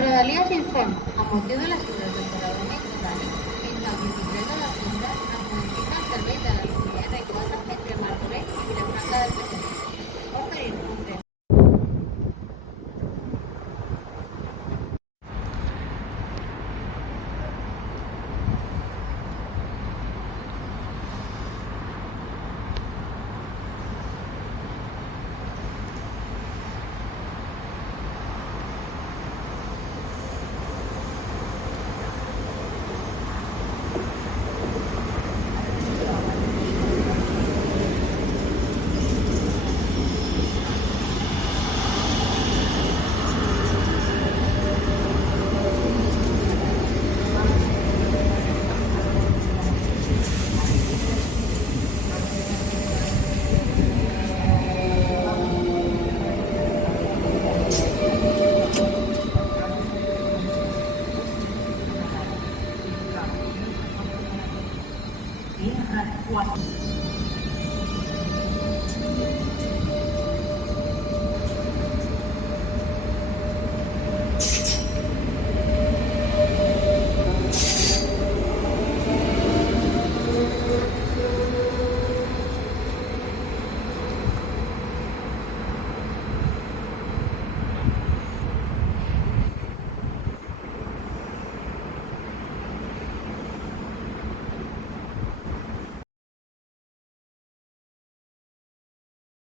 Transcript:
Rodalies informa, amb motiu de la sobretemporada hivernal, fins al 23 de desembre es modifica el servei de la línia R4 entre Martorell i Vilafranca del Penedès. Oferint un tren R4.